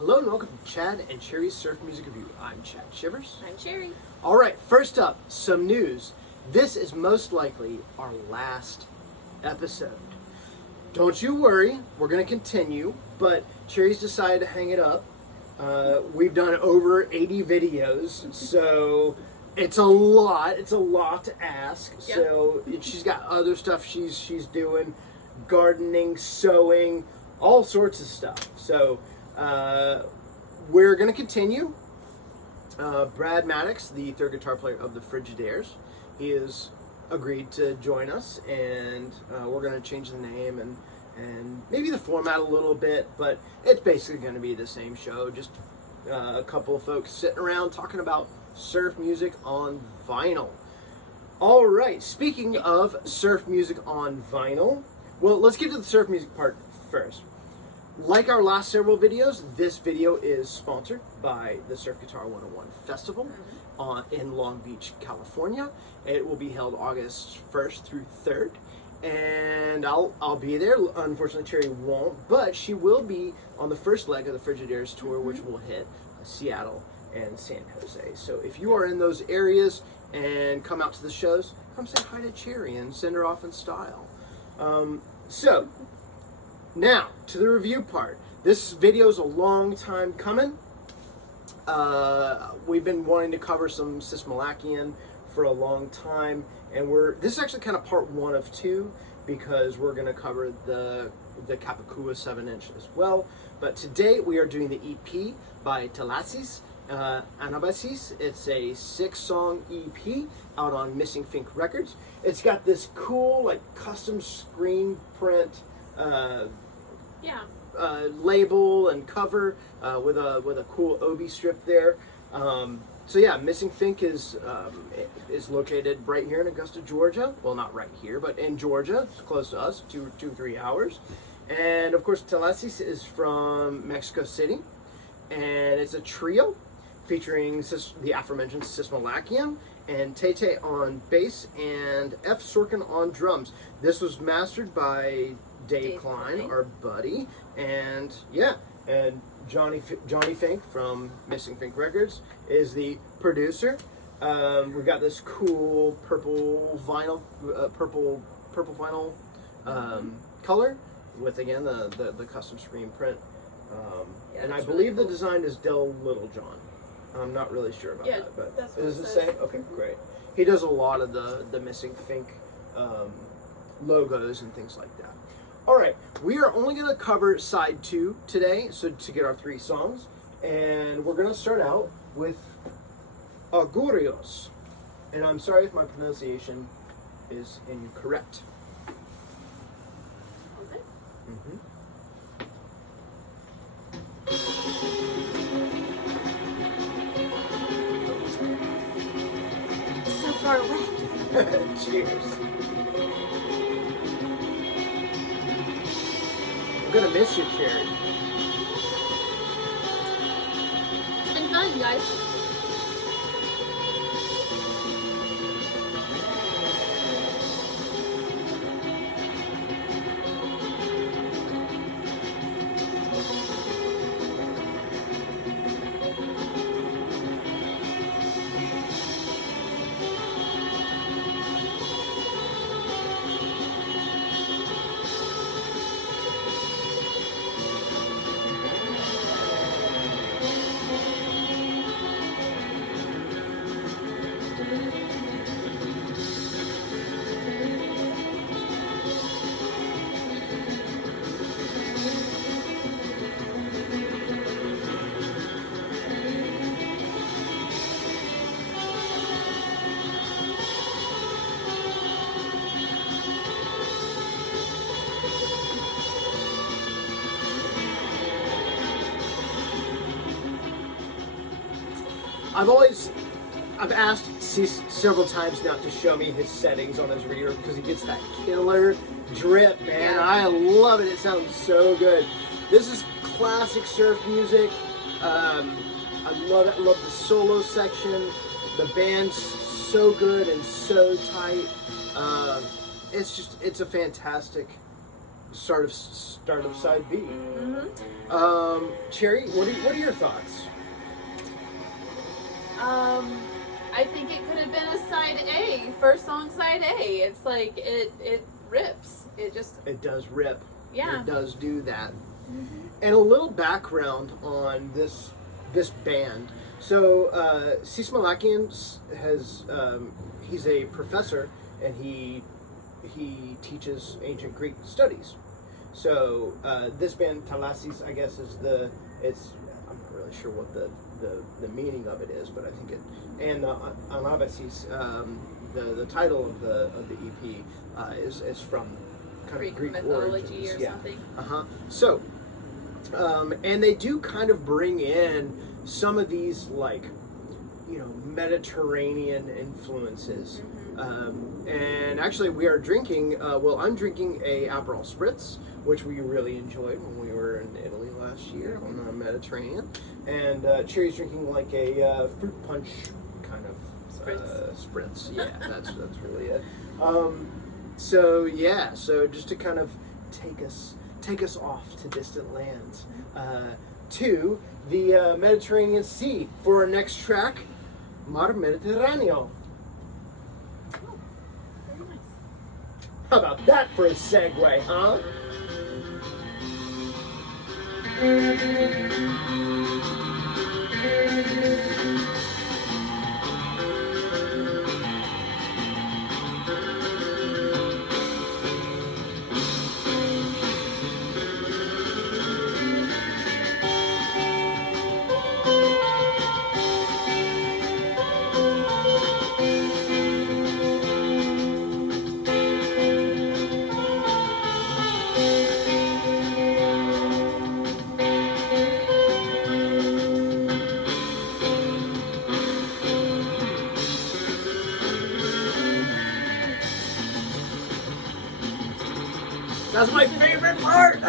Hello and welcome to Chad and Cherry's Surf Music Review. I'm Chad Shivers. I'm Cherry. All right, first up, some news. This is most likely our last episode. Don't you worry, we're going to continue, but Cherry's decided to hang it up. We've done over 80 videos, so it's a lot to ask. Yep. So she's got other stuff she's doing, gardening, sewing, all sorts of stuff. So we're going to continue. Brad Maddox, the third guitar player of the Frigidaires, he has agreed to join us, and we're going to change the name and maybe the format a little bit, but it's basically going to be the same show, just a couple of folks sitting around talking about surf music on vinyl. All right, speaking of surf music on vinyl, well, let's get to the surf music part first. Like our last several videos, this video is sponsored by the Surf Guitar 101 Festival in Long Beach, California. It will be held August 1st through 3rd, and I'll be there. Unfortunately, Cherry won't, but she will be on the first leg of the Frigidaires tour, which will hit Seattle and San Jose. So if you are in those areas and come out to the shows, come say hi to Cherry and send her off in style. So now to the review part. This video is a long time coming. We've been wanting to cover some Sys Malakian for a long time, and this is actually kind of part 1 of 2, because we're going to cover the Capicua 7-inch as well. But today we are doing the EP by Thálasses, Anábasis. It's a 6-song EP out on Missing Fink Records. It's got this cool, like, custom screen print label and cover with a cool obi strip there. So yeah, Missing Fink is located right here in Augusta, Georgia. Well, not right here, but in Georgia. It's close to us, 3 hours. And of course, Thálasses is from Mexico City, and it's a trio featuring the aforementioned Sys Malakian and Tay on bass and F. Sorkin on drums. This was mastered by Dave Klein, our buddy, and Johnny Fink from Missing Fink Records is the producer. We've got this cool purple vinyl, purple vinyl color with, again, the custom screen print. And I believe the design is Del Littlejohn. I'm not really sure about that, but does it say? Okay, great. He does a lot of the Missing Fink logos and things like that. All right, we are only going to cover side 2 today, so to get our 3 songs, and we're going to start out with Augurios, and I'm sorry if my pronunciation is incorrect. Okay. So far away. Cheers. I'm gonna miss you, Cherry. It's been fun, guys. I've asked Sys several times now to show me his settings on his reader, because he gets that killer drip, man. Yeah. I love it. It sounds so good. This is classic surf music. I love it. I love the solo section. The band's so good and so tight. It's a fantastic start of side B. Mm-hmm. Cherry, what are your thoughts? I think it could have been a side A, first song side A. It's like it rips. It does rip. Yeah. It does do that. Mm-hmm. And a little background on this band. So Sys Malakian has he's a professor and he teaches ancient Greek studies. So this band Thálasses, I guess, is I'm not really sure what the meaning of it is, but I think it, and Anábasis, the title of the EP is from kind of Greek mythology origins. or something. So and they do kind of bring in some of these, like, you know, Mediterranean influences. And actually we are drinking, I'm drinking a Aperol spritz, which we really enjoyed when we were in Italy last year on the Mediterranean. And Cherry's drinking like a fruit punch kind of spritz. Yeah, that's really it. So just to kind of take us off to distant lands, to the Mediterranean Sea for our next track, Mar Mediterráneo. Oh, very nice. How about that for a segue, huh? That's my favorite part!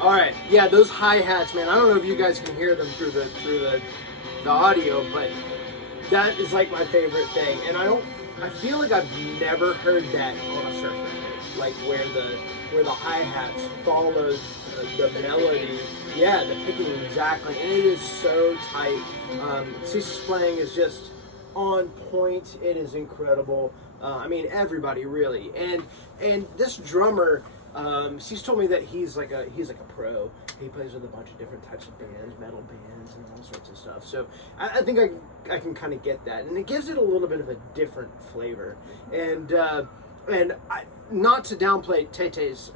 All right, yeah, those hi-hats, man. I don't know if you guys can hear them through the audio, but that is like my favorite thing. And I feel like I've never heard that on a surf record, like where the hi-hats follow the melody. Yeah, the picking exactly, and it is so tight. Sys's playing is just on point. It is incredible. I mean, everybody really, and this drummer. She's told me that he's like a pro. He plays with a bunch of different types of bands, metal bands, and all sorts of stuff. So I think I can kind of get that, and it gives it a little bit of a different flavor. And not to downplay Tete's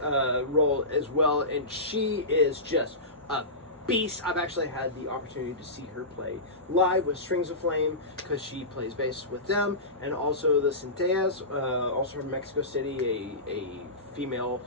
role as well, and she is just a beast. I've actually had the opportunity to see her play live with Strings of Flame because she plays bass with them, and also the Centellas, also from Mexico City, a female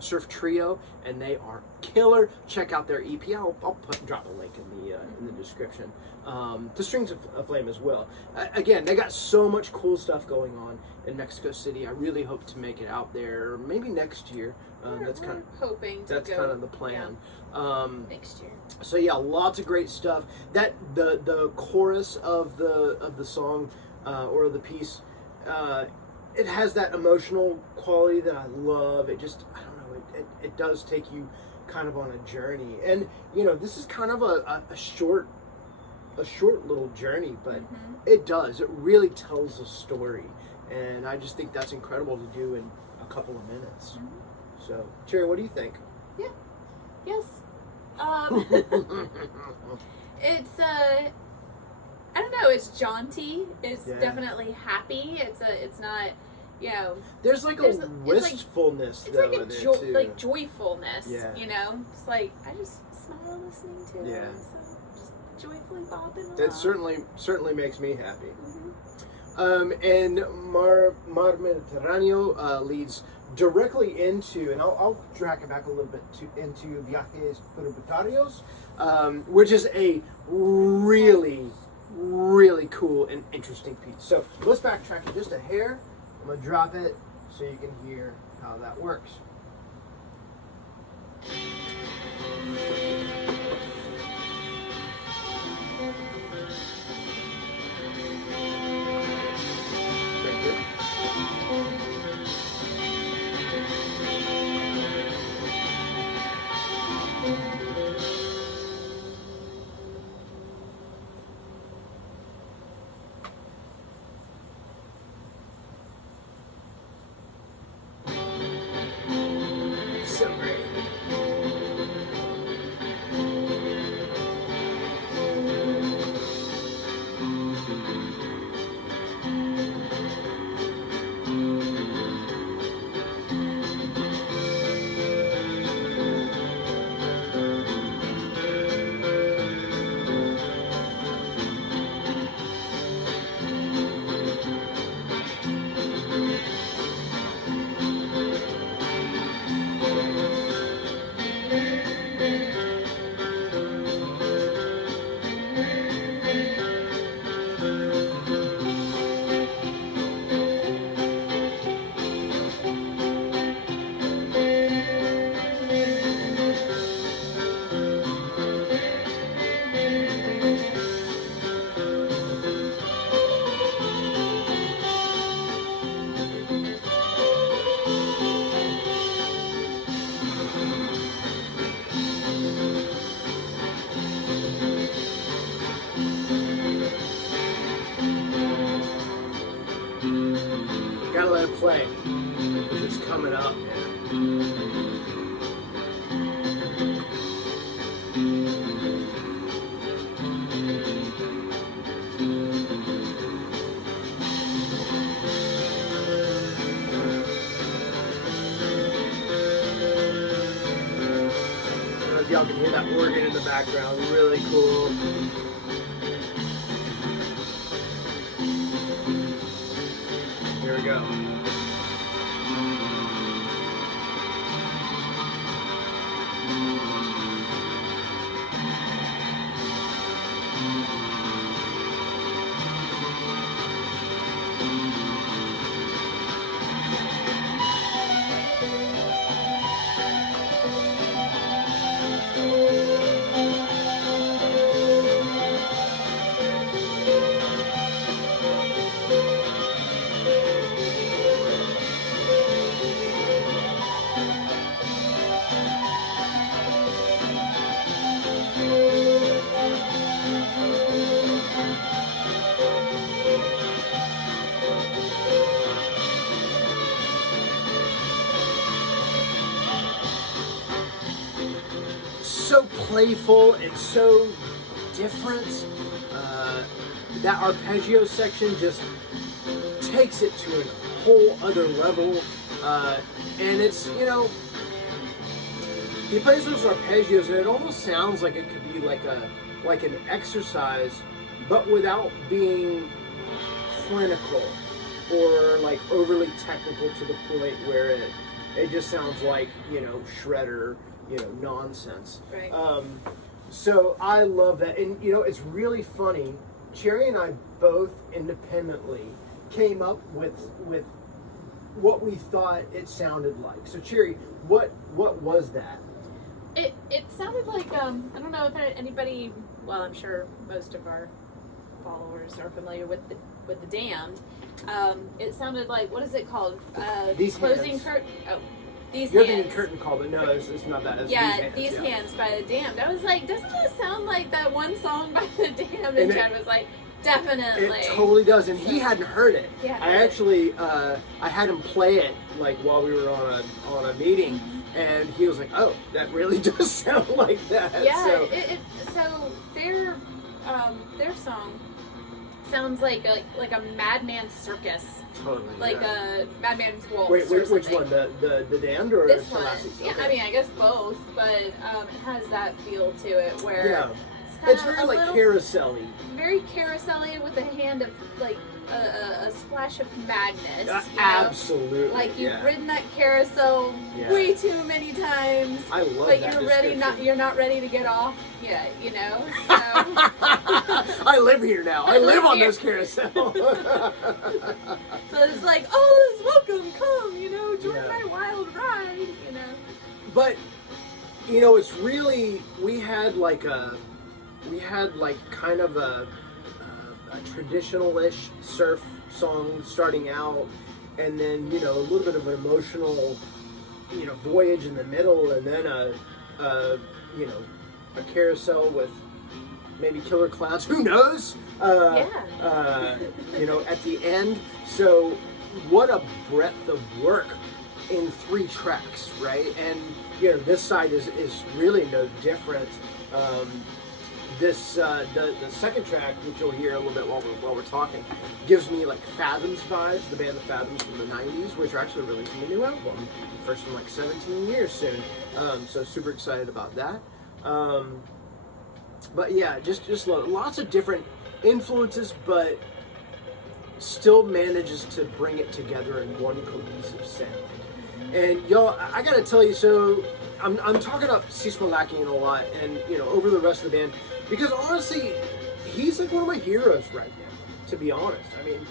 surf trio, and they are killer. Check out their EP. I'll drop a link in the description. The Strings of Flame as well. Again, they got so much cool stuff going on in Mexico City. I really hope to make it out there maybe next year. We're hoping to that's go, kind of the plan. Yeah, next year. So yeah, lots of great stuff. That the chorus of the song or the piece, it has that emotional quality that I love. It just, I don't know, it does take you kind of on a journey. And you know, this is kind of a short little journey, but it really tells a story, and I just think that's incredible to do in a couple of minutes. So, Cherry, what do you think? Yeah. Yes. It's I don't know. It's jaunty. It's definitely happy. It's not. You know, there's like a wistfulness. It's like a like joyfulness. Yeah. You know, it's like I just smile listening to it. So just joyfully bopping along. That certainly makes me happy. And Mar Mediterráneo leads directly into, and I'll drag it back a little bit into Viajes Tributarios, which is a really cool and interesting piece. So let's backtrack it just a hair. I'm going to drop it so you can hear how that works. So great. Gotta let it play, because it's coming up, man. I don't know if y'all can hear that organ in the background, really cool. Here we go. So playful and so different. That arpeggio section just takes it to a whole other level. And it's, you know, he plays those arpeggios and it almost sounds like it could be like an exercise, but without being clinical or like overly technical to the point where it just sounds like, you know, shredder, you know, nonsense. Right. So I love that. And, you know, it's really funny. Cherry and I both independently came up with what we thought it sounded like. So Cherry, what was that? It sounded like I don't know if anybody, well, I'm sure most of our followers are familiar with the Damned. It sounded like, what is it called? These closing hands. curtain. Oh, These You're Hands. thinking Curtain Call, but no, it's not that. It's Yeah, These Hands. Hands by the Damned. I was like, doesn't that sound like that one song by the Damned? And And Chad was like, definitely. It totally does, and he hadn't heard it. Yeah. I actually, I had him play it like while we were on a meeting, and he was like, "Oh, that really does sound like that." Yeah, So, so their song sounds like a madman's circus, totally. like yeah. a madman's waltz. Wait, or which something. one? The Damned or This one. Thálasses? Yeah, Okay. I mean, I guess both, but it has that feel to it where Yeah. it's, It's kinda very a like little- carousel-y. very carousel-y with a hand of like a splash of madness. You know? Absolutely. Like you've yeah. ridden that carousel Yeah. way too many times. I love But that you're not ready to get off yet, you know? So I live here now. I live on here. this carousel. So it's like, oh, welcome, come, you know, join Yeah. my wild ride, you know. But you know, it's really we had kind of a traditional-ish surf song starting out, and then a little bit of an emotional voyage in the middle, and then a carousel with maybe killer clowns. Who knows? At the end. So what a breadth of work in 3 tracks, right? And this side is really no different. The second track, which you'll hear a little bit while we're talking, gives me like Fathoms vibes, the band The Fathoms from the 90s, which are actually releasing a new album, first in like 17 years soon. So super excited about that. But yeah, just lots of different influences, but still manages to bring it together in one cohesive sound. And y'all, I gotta tell you, so I'm talking up Sys Malakian a lot, and over the rest of the band, because honestly, he's like one of my heroes right now. To be honest, I mean,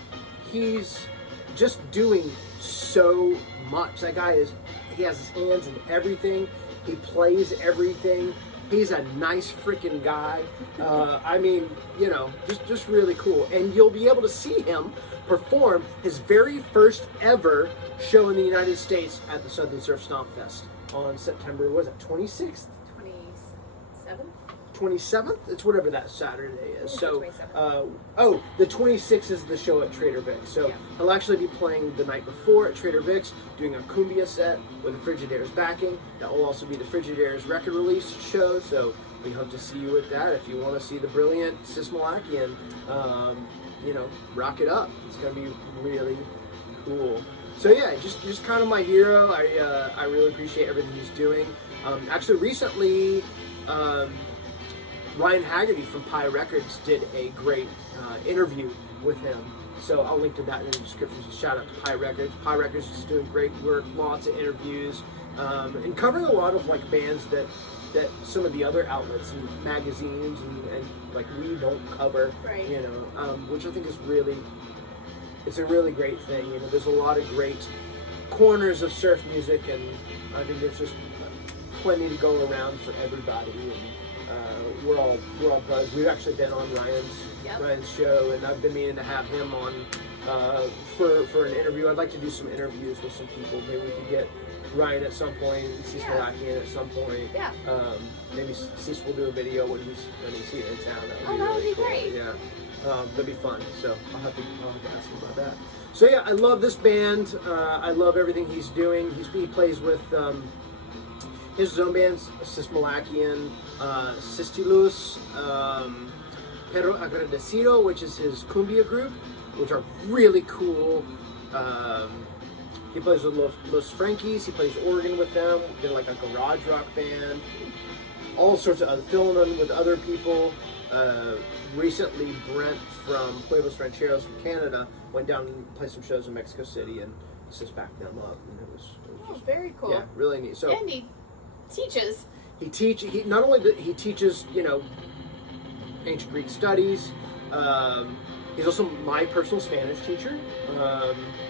he's just doing so much. That guy he has his hands in everything. He plays everything. He's a nice freaking guy. I mean, just really cool. And you'll be able to see him perform his very first ever show in the United States at the Southern Surf Stomp Fest on September, 26th? 27th? It's whatever that Saturday is. So, the 26th is the show at Trader Vic's. So Yeah. he'll actually be playing the night before at Trader Vic's, doing a cumbia set with the Frigidaires backing. That will also be the Frigidaires record release show. So we hope to see you at that. If you want to see the brilliant Sys Malakian, rock it up. It's gonna be really cool. So yeah, just kind of my hero. I really appreciate everything he's doing. Actually, recently. Ryan Haggerty from Pi Records did a great interview with him. So I'll link to that in the description. So shout out to Pi Records. Pi Records is doing great work, lots of interviews, and covering a lot of like bands that some of the other outlets and magazines and like we don't cover, Right. Which I think is it's a really great thing. There's a lot of great corners of surf music, and I think there's just plenty to go around for everybody. And, we're all buzzed. We've actually been on Ryan's show, and I've been meaning to have him on for an interview. I'd like to do some interviews with some people. Maybe we could get Ryan at some point, Sys Malakian at some point. Yeah. Maybe Sys will do a video when he's here in town. That would That would be cool. great. Yeah. That'd be fun. So I'll have to ask him about that. So yeah, I love this band. I love everything he's doing. He plays with his own bands, Sys Malakian, Sistilus, Pero Agradecido, which is his cumbia group, which are really cool. He plays with Los Frankies. He plays organ with them. They're like a garage rock band. All sorts of other, filling in with other people. Recently, Brent from Pueblos Rancheros from Canada went down and played some shows in Mexico City, and just backed them up. And it was just, very cool. yeah, really neat. So And he teaches. he not only he teaches ancient Greek studies. He's also my personal Spanish teacher.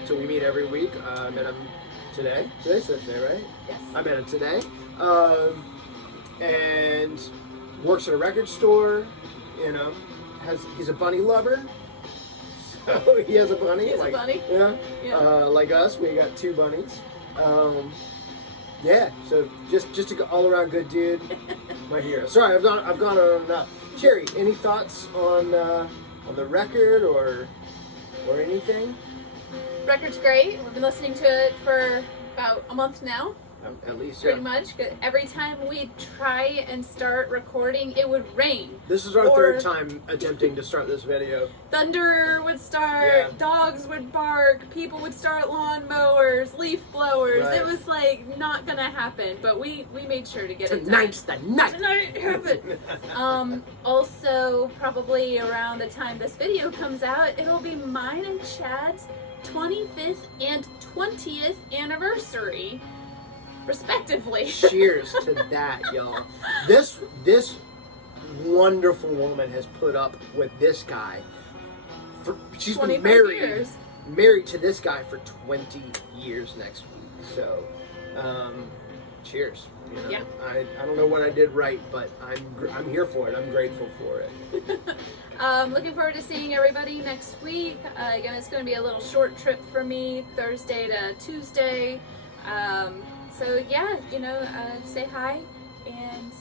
So we meet every week. I met him today. Today's Thursday, right? Yes. I met him today. And works at a record store. He's a bunny lover. So he has a bunny. He has a bunny. Yeah. Yeah. Like us, we got 2 bunnies. Yeah, so just an all-around good dude, my hero. Sorry, I've gone on enough. Cherry, any thoughts on the record or anything? Record's great. We've been listening to it for about a month now. At least, Pretty much. Every time we try and start recording, it would rain. This is our third time attempting to start this video. Thunder would start, dogs would bark, people would start lawnmowers, leaf blowers. Right. It was like not gonna happen, but we made sure to get Tonight's it done. the night. Tonight happened. Also, probably around the time this video comes out, it'll be mine and Chad's 25th and 20th anniversary, respectively. Cheers to that, y'all. This wonderful woman has put up with this guy. She's been married to this guy for 20 years next week. So, cheers. You know, Yeah. I don't know what I did right, but I'm here for it. I'm grateful for it. Looking forward to seeing everybody next week. Again, it's going to be a little short trip for me, Thursday to Tuesday. So yeah, say hi, and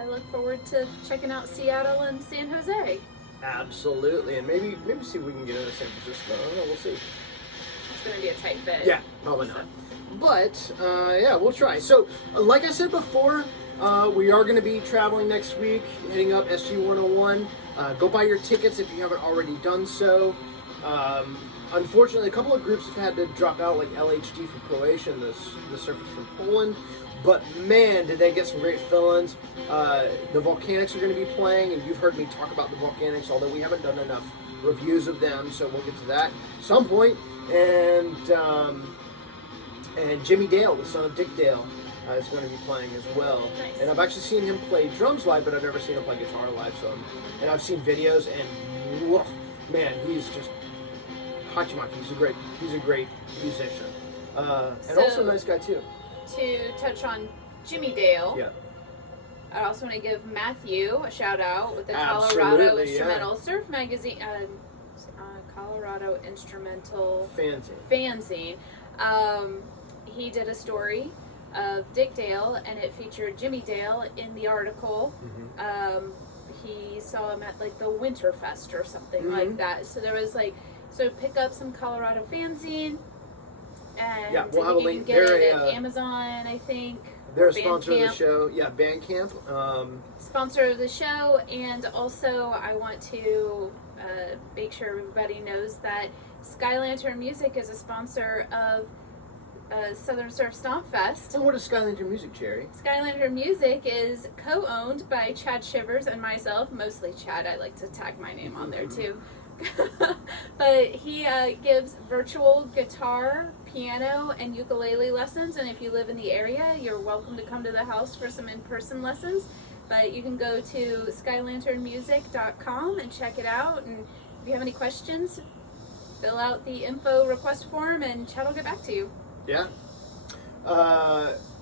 I look forward to checking out Seattle and San Jose. Absolutely, and maybe see if we can get into San Francisco. I don't know, we'll see. It's going to be a tight fit. Yeah, probably not. But yeah, we'll try. So, like I said before, we are going to be traveling next week, heading up SG 101. Go buy your tickets if you haven't already done so. Unfortunately, a couple of groups have had to drop out, like LHD from Croatia and the Surface from Poland. But man, did they get some great fill-ins. The Volcanics are going to be playing, and you've heard me talk about the Volcanics, although we haven't done enough reviews of them, so we'll get to that at some point. And Jimmy Dale, the son of Dick Dale, is going to be playing as well. Nice. And I've actually seen him play drums live, but I've never seen him play guitar live. And I've seen videos, and woof, man, he's just hachimaki. He's a great musician, and also a nice guy too. To touch on Jimmy Dale, Yeah. I also want to give Matthew a shout out with the Absolutely, Colorado yeah. Instrumental Surf Magazine, Colorado Instrumental fanzine. He did a story of Dick Dale, and it featured Jimmy Dale in the article. Mm-hmm. He saw him at like the Winterfest or something like that. So there was so pick up some Colorado fanzine, and Yeah, we'll have a you link. can get They're it at Amazon, I think. They're a or sponsor of the Bandcamp. show. Yeah, Bandcamp. Sponsor of the show, and also I want to make sure everybody knows that Sky Lantern Music is a sponsor of Southern Surf Stomp Fest. And what is Sky Lantern Music, Cherry? Sky Lantern Music is co-owned by Chad Shivers and myself, mostly Chad. I like to tag my name on there too. But he gives virtual guitar, piano, and ukulele lessons, and if you live in the area, you're welcome to come to the house for some in-person lessons. But you can go to skylanternmusic.com and check it out, and if you have any questions, fill out the info request form and Chad will get back to you. Yeah.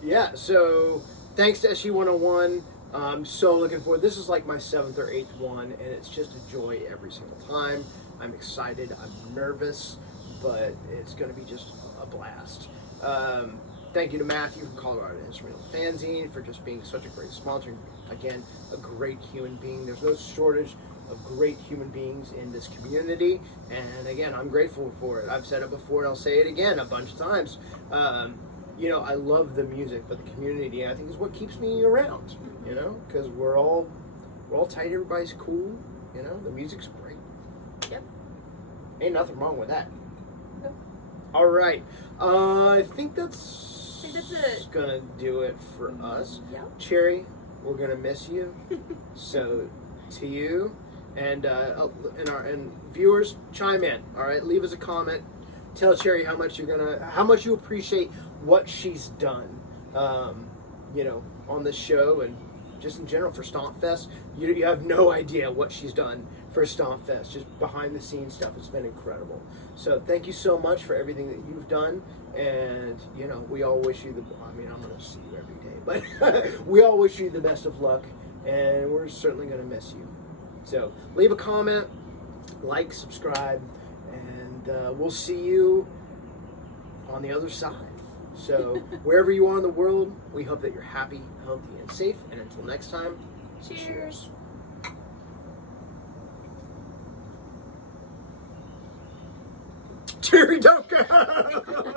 Yeah, so thanks to SG 101. I'm so looking forward. This is like my 7th or 8th one, and it's just a joy every single time. I'm excited. I'm nervous, but it's going to be just a blast. Thank you to Matthew from Colorado Instrumental Fanzine for just being such a great sponsor. Again, a great human being. There's no shortage of great human beings in this community, and again, I'm grateful for it. I've said it before, and I'll say it again a bunch of times. I love the music, but the community, I think, is what keeps me around. Because we're all tight. Everybody's cool. The music's great. Yep. Ain't nothing wrong with that. Nope. All right. I think that's it. gonna do it for us. Yep. Cherry, we're gonna miss you. So, to you and viewers, chime in. All right, leave us a comment. Tell Cherry how much you appreciate what she's done. On this show and just in general for Stomp Fest. You have no idea what she's done for Stomp Fest. Just behind the scenes stuff. It's been incredible. So thank you so much for everything that you've done. And we all wish you I'm gonna see you every day, but we all wish you the best of luck, and we're certainly gonna miss you. So leave a comment, like, subscribe, and we'll see you on the other side. So wherever you are in the world, we hope that you're happy, healthy, and safe. And until next time, Cheers. Cherry, don't go!